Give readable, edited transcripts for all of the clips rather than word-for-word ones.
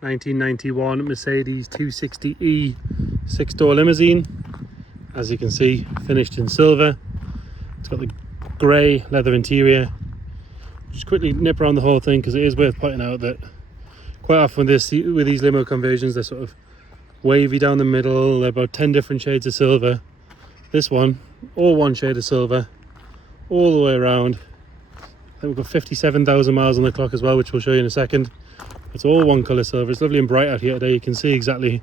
1991 Mercedes 260e 6-door limousine. As you can see, finished in silver. It's got the grey leather interior. Just quickly nip around the whole thing because it is worth pointing out that quite often with these limo conversions, they're sort of wavy down the middle. They're about 10 different shades of silver. This one, all one shade of silver, all the way around. I think we've got 57,000 miles on the clock as well, which we'll show you in a second. It's all one colour silver. It's lovely and bright out here today. You can see exactly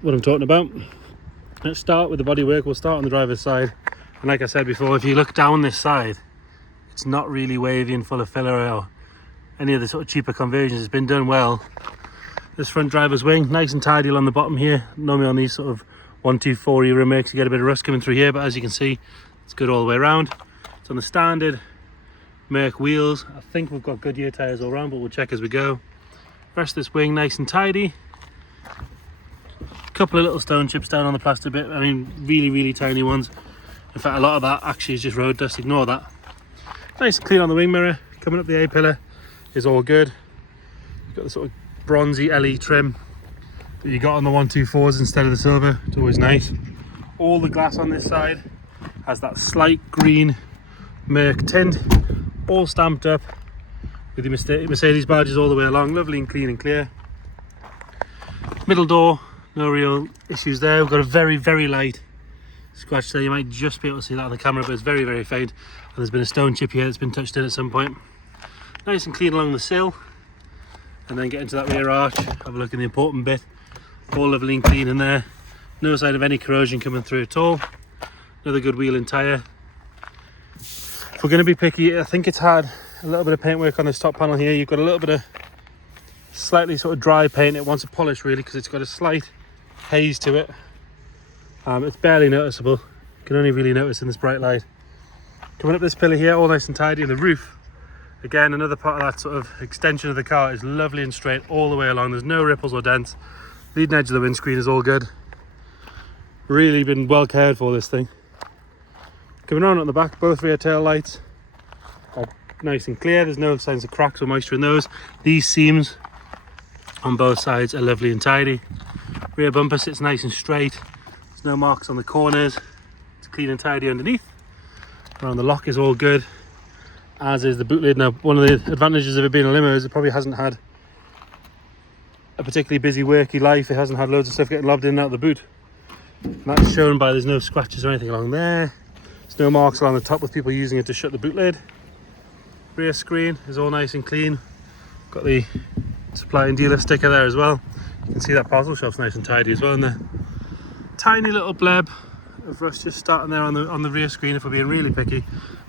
what I'm talking about. Let's start with the bodywork. We'll start on the driver's side. And like I said before, if you look down this side, it's not really wavy and full of filler or any of the sort of cheaper conversions. It's been done well. This front driver's wing, nice and tidy along the bottom here. Normally on these sort of 124 era makes, you get a bit of rust coming through here, but as you can see, it's good all the way around. It's on the standard Merc wheels. I think we've got Goodyear tyres all around, but we'll check as we go. Rest of this wing nice and tidy. A couple of little stone chips down on the plastic bit. I mean, really tiny ones. In fact, a lot of that actually is just road dust. Ignore that. Nice and clean on the wing mirror. Coming up the A-pillar is all good. You've got the sort of bronzy LE trim that you got on the 124s instead of the silver. It's always nice. All the glass on this side has that slight green Merc tint, all stamped up with the Mercedes badges all the way along. Lovely and clean and clear. Middle door, no real issues there. We've got a very light scratch there. You might just be able to see that on the camera, but it's very faint. And there's been a stone chip here that's been touched in at some point. Nice and clean along the sill. And then get into that rear arch, have a look in the important bit. All lovely and clean in there. No sign of any corrosion coming through at all. Another good wheel and tyre. If we're going to be picky, I think it's had a little bit of paintwork on this top panel here. You've got a little bit of slightly sort of dry paint. It wants a polish really because it's got a slight haze to it. It's barely noticeable. You can only really notice in this bright light. Coming up this pillar here, all nice and tidy. The roof, again, another part of that sort of extension of the car, is lovely and straight all the way along. There's no ripples or dents. Leading edge of the windscreen is all good. Really been well cared for, this thing. Coming around on the back, both rear tail lights are nice and clear. There's no signs of cracks or moisture in those. These seams on both sides are lovely and tidy. Rear bumper sits nice and straight. There's no marks on the corners. It's clean and tidy underneath. Around the lock is all good, as is the boot lid. Now, one of the advantages of it being a limo is it probably hasn't had a particularly busy worky life. It hasn't had loads of stuff getting lobbed in and out of the boot. And that's shown by there's no scratches or anything along there. There's no marks along the top with people using it to shut the boot lid. Rear screen is all nice and clean. Got the supply and dealer sticker there as well. You can see that parcel shop's nice and tidy as well in there. Tiny little bleb of rust just starting there on the rear screen if we're being really picky.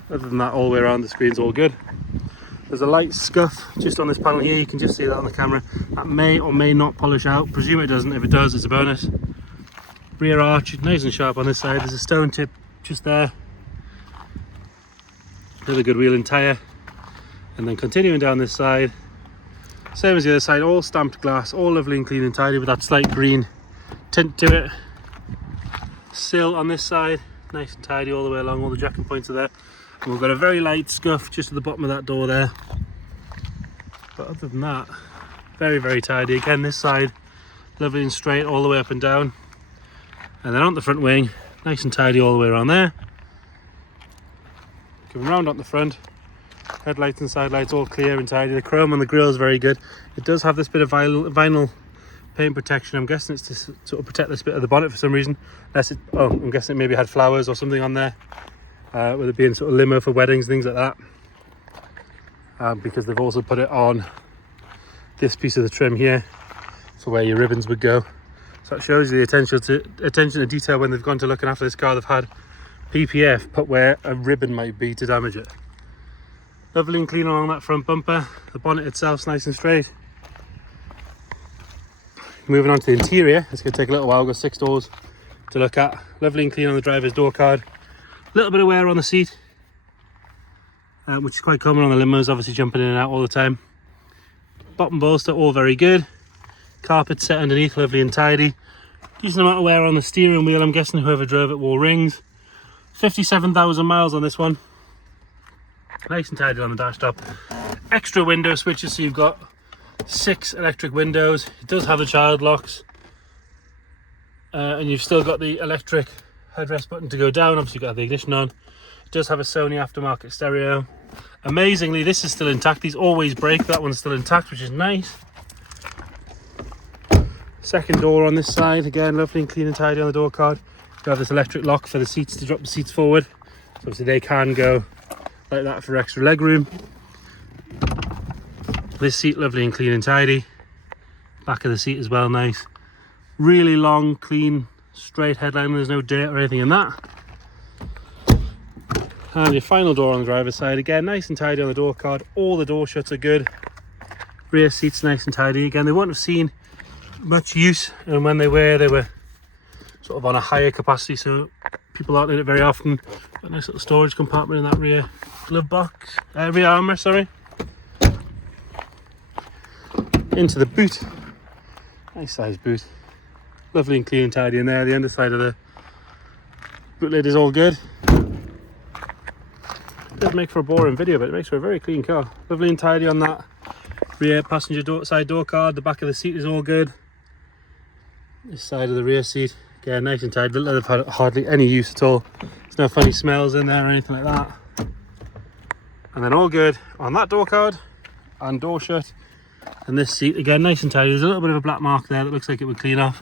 Other than that, all the way around the screen's all good. There's a light scuff just on this panel here. You can just see that on the camera. That may or may not polish out. Presume it doesn't. If it does, it's a bonus. Rear arch nice and sharp on this side. There's a stone tip just there. Another good wheel and tyre. And then continuing down this side, same as the other side, all stamped glass, all lovely and clean and tidy with that slight green tint to it. Sill on this side, nice and tidy all the way along. All the jacking points are there. And we've got a very light scuff just at the bottom of that door there. But other than that, very tidy. Again, this side, lovely and straight all the way up and down. And then on the front wing, nice and tidy all the way around there. Coming round on the front, headlights and side lights all clear and tidy. The chrome on the grille is very good. It does have this bit of vinyl paint protection. I'm guessing it's to sort of protect this bit of the bonnet for some reason. I'm guessing it maybe had flowers or something on there. With it being sort of limo for weddings, things like that. Because they've also put it on this piece of the trim here for where your ribbons would go. So that shows you the attention to detail when they've gone to looking after this car. They've had PPF put where a ribbon might be to damage it. Lovely and clean along that front bumper. The bonnet itself's nice and straight. Moving on to the interior, it's going to take a little while. We've got 6 doors to look at. Lovely and clean on the driver's door card. A little bit of wear on the seat, which is quite common on the limos, obviously jumping in and out all the time. Bottom bolster, all very good. Carpet set underneath, lovely and tidy. Decent amount of wear on the steering wheel. I'm guessing whoever drove it wore rings. 57,000 miles on this one. Nice and tidy on the dash top. Extra window switches, so you've got 6 electric windows. It does have the child locks, and you've still got the electric headrest button to go down. Obviously you've got the ignition on. It does have a Sony aftermarket stereo. Amazingly, this is still intact. These always break. That one's still intact, which is nice. Second door on this side, again lovely and clean and tidy on the door card. You have this electric lock for the seats to drop the seats forward, so obviously they can go like that for extra leg room. This seat lovely and clean and tidy. Back of the seat as well, nice. Really long, clean, straight headline. There's no dirt or anything in that. And your final door on the driver's side, again nice and tidy on the door card. All the door shuts are good. Rear seats nice and tidy. Again, they won't have seen much use, and when they were sort of on a higher capacity, so people aren't in it very often. Got a nice little storage compartment in that rear glove box, rear armrest, sorry. Into the boot, nice size boot, lovely and clean and tidy in there. The underside of the boot lid is all good. It does make for a boring video, but it makes for a very clean car. Lovely and tidy on that rear passenger side door card. The back of the seat is all good. This side of the rear seat, again nice and tidy. They've had hardly any use at all. There's no funny smells in there or anything like that. And then all good on that door card and door shut. And this seat, again nice and tidy. There's a little bit of a black mark there that looks like it would clean off.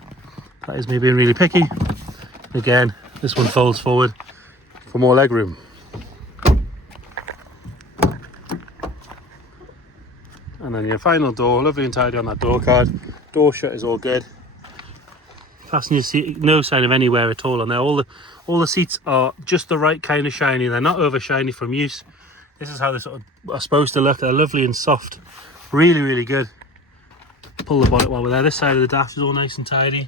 That is me being really picky. Again, this one folds forward for more leg room. And then your final door, lovely and tidy on that door card. Door shut is all good. Passenger seat, no sign of any wear at all on there. All the seats are just the right kind of shiny. They're not over shiny from use. This is how they sort of are supposed to look. They're lovely and soft. Really, really good. Pull the bonnet while we're there. This side of the dash is all nice and tidy.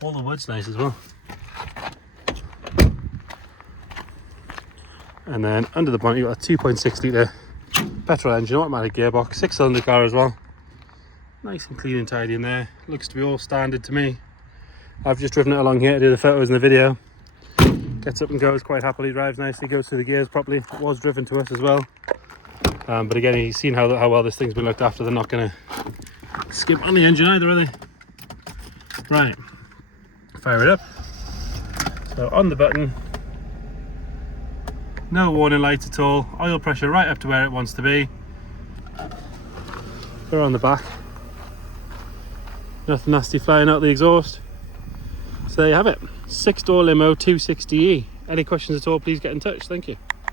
All the wood's nice as well. And then under the bonnet you've got a 2.6 litre petrol engine, automatic gearbox, 6-cylinder car as well. Nice and clean and tidy in there. Looks to be all standard to me. I've just driven it along here to do the photos and the video. Gets up and goes quite happily, drives nicely, goes through the gears properly. It was driven to us as well. But again, you've seen how well this thing's been looked after. They're not going to skimp on the engine either, are they? Right, fire it up. So on the button, no warning lights at all. Oil pressure right up to where it wants to be. We're on the back. Nothing nasty flying out the exhaust. So there you have it. 6-door limo 260e. Any questions at all, please get in touch. Thank you.